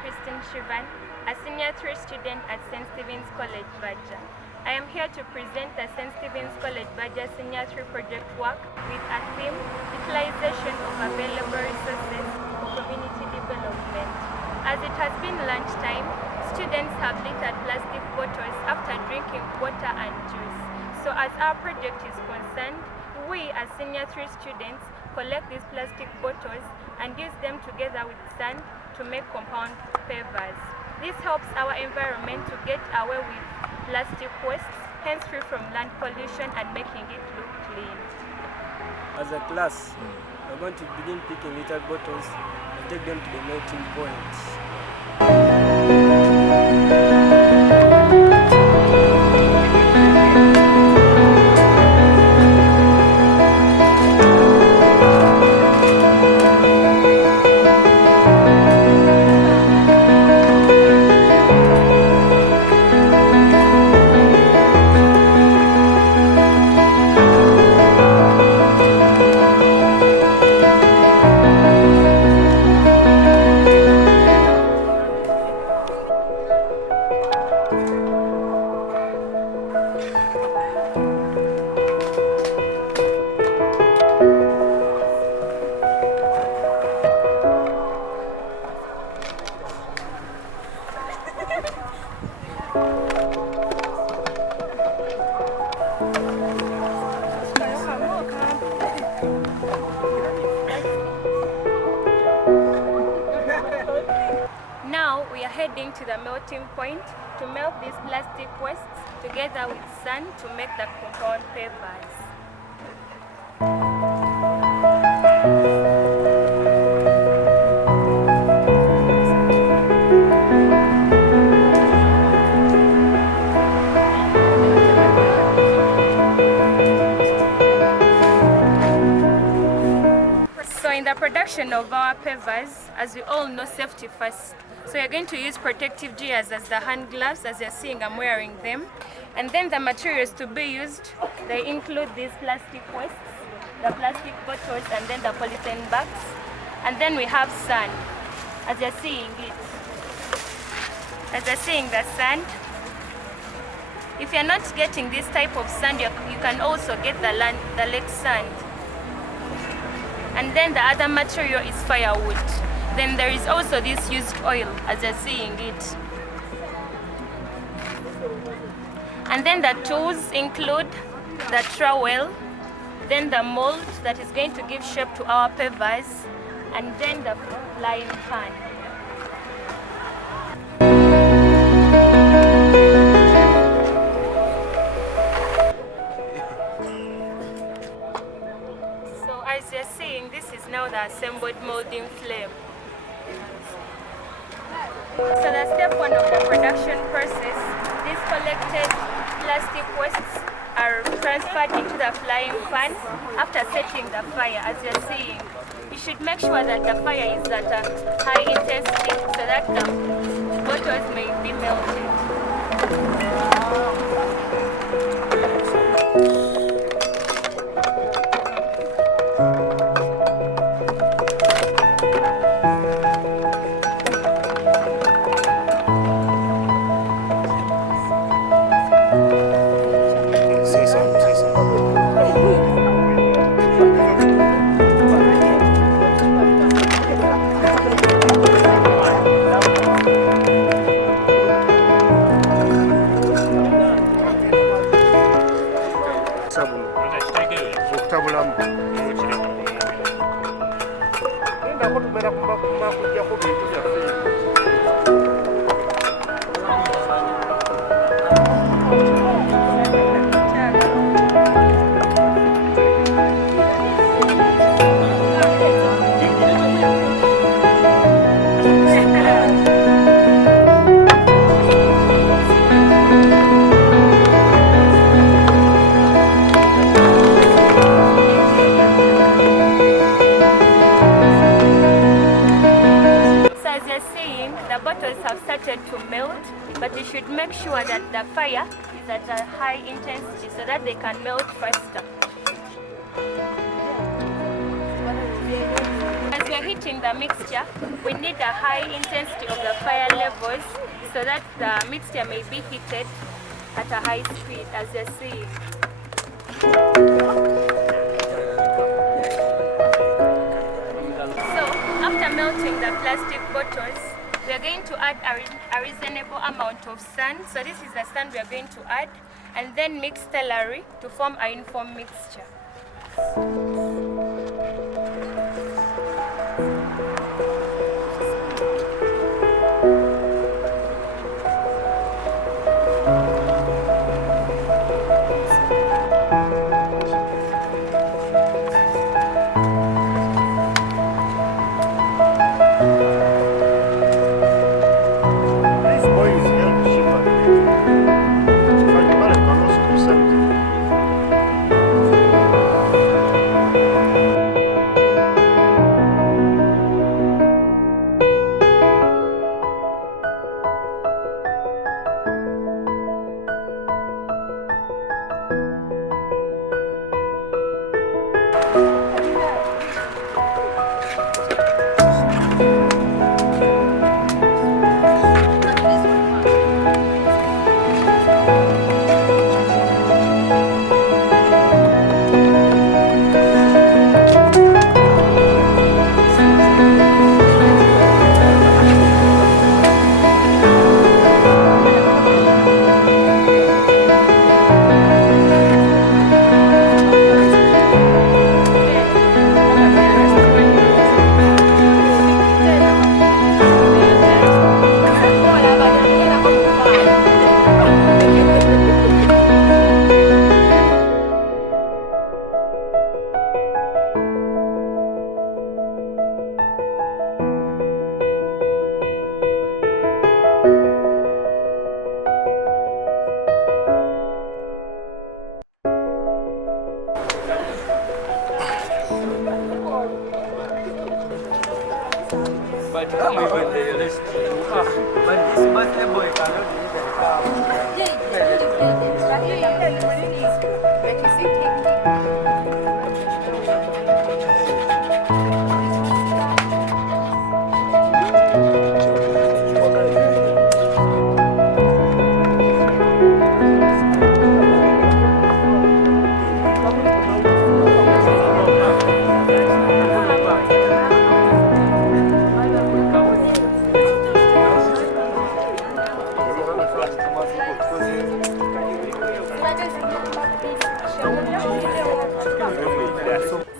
Christine Shivan, a senior 3 student at St. Stephen's College, Badger. I am here to present the St. Stephen's College, Badger Senior 3 project work with a theme, utilization of available resources for community development. As it has been lunchtime, students have littered plastic bottles after drinking water and juice. So as our project is concerned, we as senior 3 students collect these plastic bottles and use them together with sand to make compound pavers. This helps our environment to get away with plastic wastes, hence free from land pollution and making it look clean. As a class, we're going to begin picking littered bottles and take them to the melting point. Now we are heading to the melting point to melt these plastic wastes together with sand to make the compound pavers. So in the production of our pavers, as we all know, safety first. So you're going to use protective gears as the hand gloves, as you're seeing I'm wearing them. And then the materials to be used, they include these plastic wastes, the plastic bottles, and then the polythene bags. And then we have sand, as you're seeing it. As you're seeing the sand. If you're not getting this type of sand, you can also get the lake sand. And then the other material is firewood. Then there is also this used oil, as you're seeing it. And then the tools include the trowel, then the mold that is going to give shape to our pavers, and then the frying pan. So as you're seeing, this is now the assembled molding flame. So the step 1 of the production process, these collected plastic wastes are transferred into the frying pan after setting the fire. As you're seeing, you should make sure that the fire is at a high intensity so that the bottles may be melted. The bottles have started to melt, but you should make sure that the fire is at a high intensity so that they can melt faster. As we are heating the mixture, we need a high intensity of the fire levels so that the mixture may be heated at a high speed, as you're seeing. So, after melting the plastic bottles, we are going to add a reasonable amount of sand. So this is the sand we are going to add, and then mix thoroughly to form a uniform mixture. But come even there, let's but this birthday boy cannot be the car.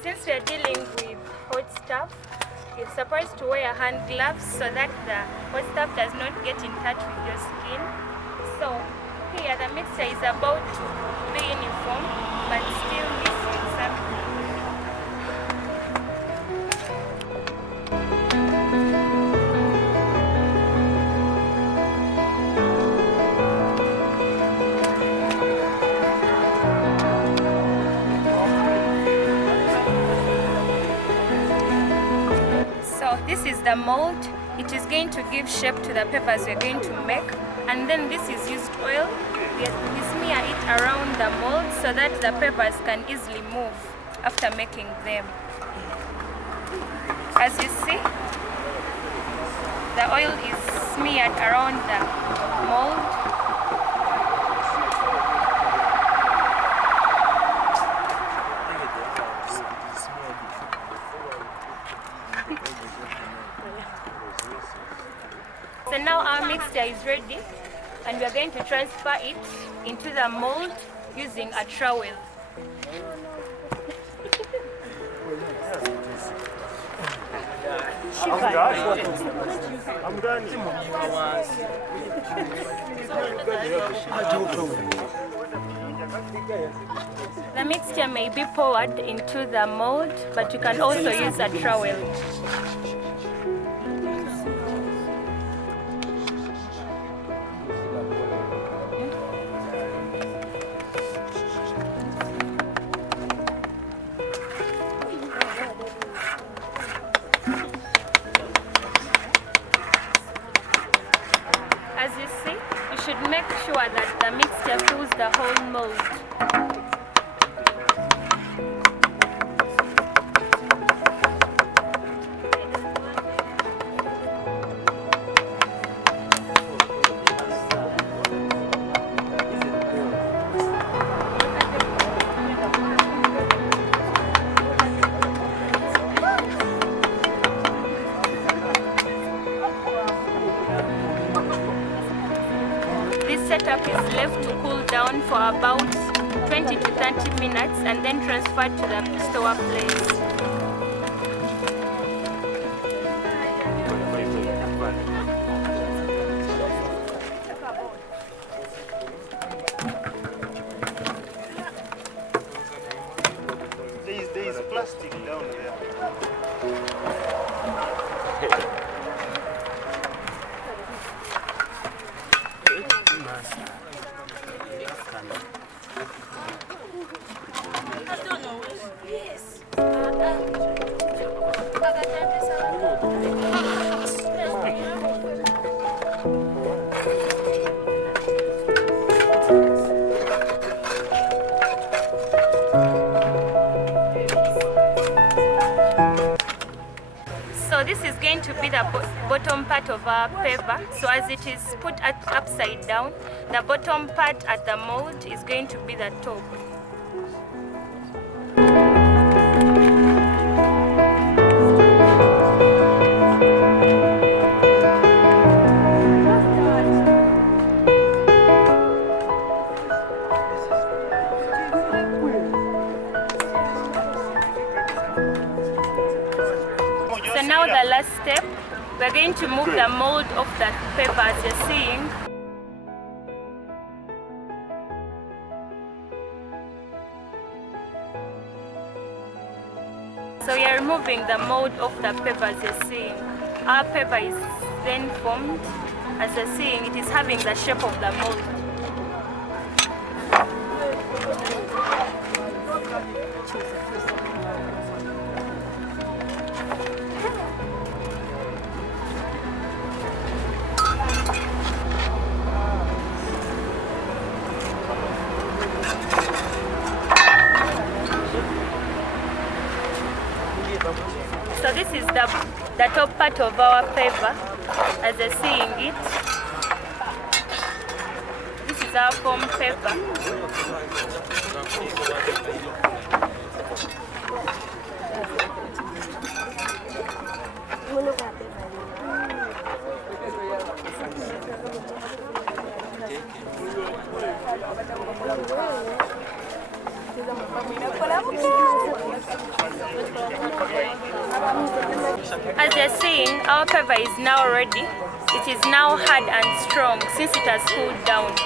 Since we are dealing with hot stuff, you're supposed to wear hand gloves so that the hot stuff does not get in touch with your skin. So here the mixture is about to be uniform but still missing something. So this is the mold. It is going to give shape to the pavers we're going to make. And then this is used oil. We smear it around the mold so that the pavers can easily move after making them. As you see, the oil is smeared around the mold. So now our mixture is ready, and we are going to transfer it into the mold using a trowel. The mixture may be poured into the mold, but you can also use a trowel. As you see, you should make sure that the mixture fills the whole mold. setup is left to cool down for about 20 to 30 minutes and then transferred to the store place. There is plastic down there. So this is going to be the bottom part of our paver. So as it is put upside down, the bottom part at the mold is going to be the top. So now the last step, we're going to move the mold of the paver as you're seeing. So we are removing the mold of the paver as you're seeing. Our paver is then formed. As you're seeing, it is having the shape of the mold. So this is the top part of our paver, as you're seeing it. This is our foam paver. As you're seeing, our paver is now ready. It is now hard and strong since it has cooled down.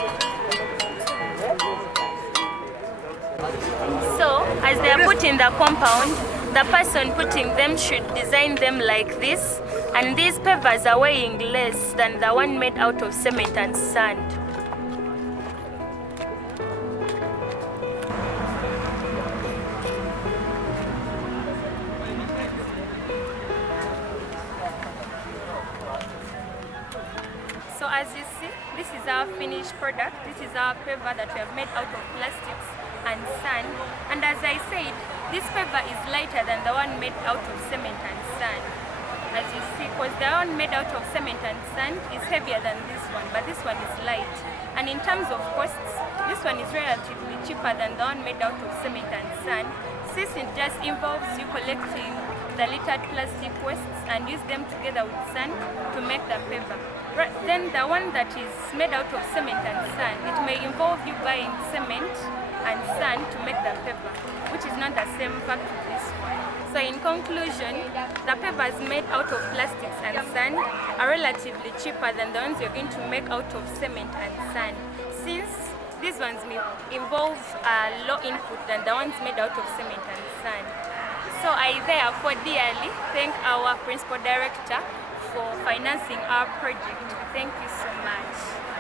So, as they are put in the compound, the person putting them should design them like this, and these pavers are weighing less than the one made out of cement and sand. So as you see, this is our finished product. This is our paver that we have made out of plastics and sand. And as I said, this paver is lighter than the one made out of cement and sand. As you see, because the one made out of cement and sand is heavier than this one, but this one is light. And in terms of costs, this one is relatively cheaper than the one made out of cement and sand, since it just involves you collecting the littered plastic wastes and use them together with sand to make the paver. Then the one that is made out of cement and sand, it may involve you buying cement and sand to make the paver, which is not the same fact with this one. So in conclusion, the pavers made out of plastics and sand are relatively cheaper than the ones you're going to make out of cement and sand, since these ones may involve low input than the ones made out of cement and sand. So I therefore dearly thank our Principal Director for financing our project. Thank you so much.